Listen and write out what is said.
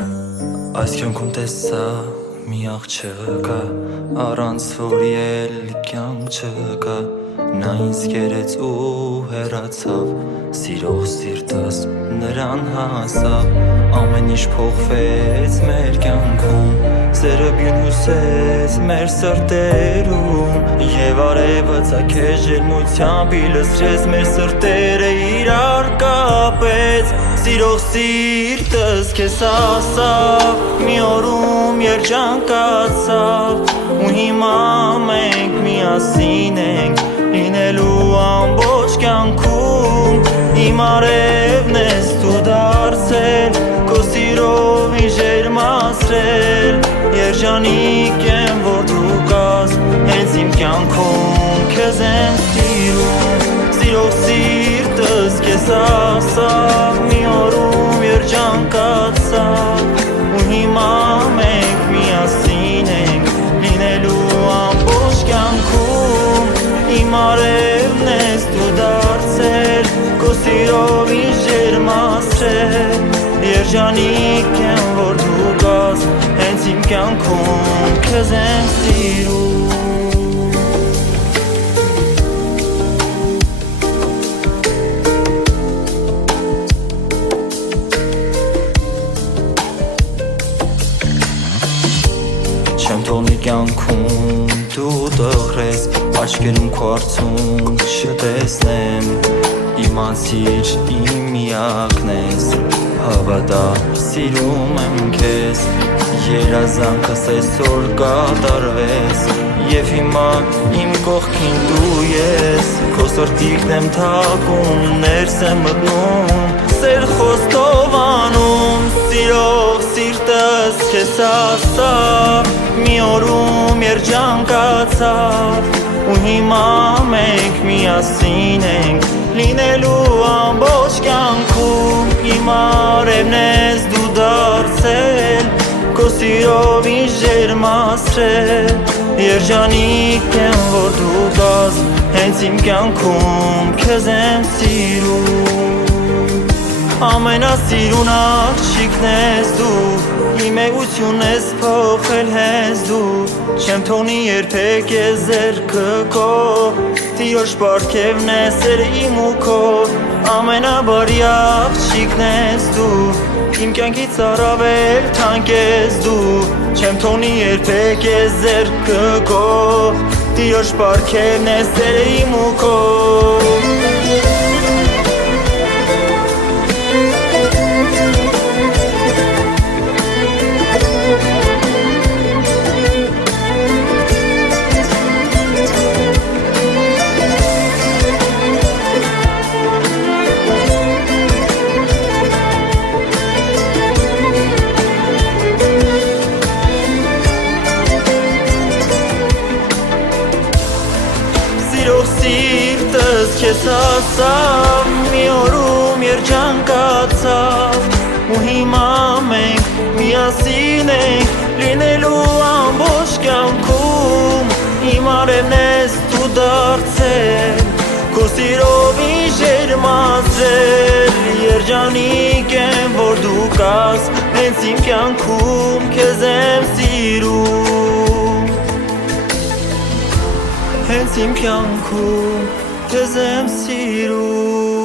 Այս կյանքում տեսա մի աղջկա, առանց որի էլ կյանք չկա։ Նա ինձ կերեց ու հեռացավ, սիրող սիրտս նրան հասավ։ Ամեն ինչ փոխվեց մեր կյանքում, սերը բյուն հյուսեց մեր սրտերում, եւ արևը ծագեց ջերմությամբ իլսրեց մեր սրտերը իրար կապեց։ Սիրող սիրտս քեզ ասավ, մի օրում երջանկացավ, ու հիմա մենք միասին ենք լինելու ամբողջ կյանքում։ Իմ արևն ես դու դարձել, քո սիրով ինձ ջերմացրել, երջանիկ եմ որ դու կաս, հենց իմ կյանքում քեզ եմ սիրում։ Սիրող սիրտս քեզ ասավ, մի օրում երջանկացավ, ու հիմա մենք միասին ենք լինելու ամբողջ կյանքում։ Իմ արևն ես դու դարձել, քո սիրով ինձ ջերմացրել, երջանիկ եմ որ դու կաս, հենց իմ կյանքում քեզ եմ սիրում։ Չեմ թողնի կյանքում դու տխրես, աչքերում քո արցունք չտեսնեմ, իմացիր իմ միակն ես, հավատա սիրում եմ քեզ, երազանքս այսօր կատարվեց, եւ հիմա իմ կողքին դու ես, քո սրտիկն եմ թակում, ներս եմ մտնում, սեր խոստով անում։ Սիրող սիրտս քեզ ասավ, մի օրում երջանկացավ, ու հիմա մենք միասին ենք լինելու ամբողջ կյանքում։ Իմ արևն ես դու դարձել, քո սիրով ինձ ջերմացրել, երջանիկ եմ որ դու կաս, հենց իմ կյանքում քեզ եմ սիրում։ Ամենասիրուն աղջիկն ես դու, իմ էությունն ես փոխել հենց դու, չեմ թողնի երբեք ես ձեռքը քո, Տիրոջ պարգևն ես սերը իմ ու քո, ամենաբարի աղջիկն ես դու, իմ կյանքից առավել թանկ ես դու, չեմ թողնի երբեք ես ձեռքը քո, Տիրոջ պարգևն ես սերը իմ ու քո։ Սիրող սիրտս քեզ ասավ, մի օրում երջանկացավ, ու հիմա մենք միասին ենք լինելու ամբողջ կյանքում։ Իմ արևն ես դու դարձել, քո սիրով ինձ ջերմացրել, երջանիկ եմ որ դու կաս, հենց իմ կյանքում քեզ եմ սիրում, հենց իմ կյանքում քեզ եմ սիրում։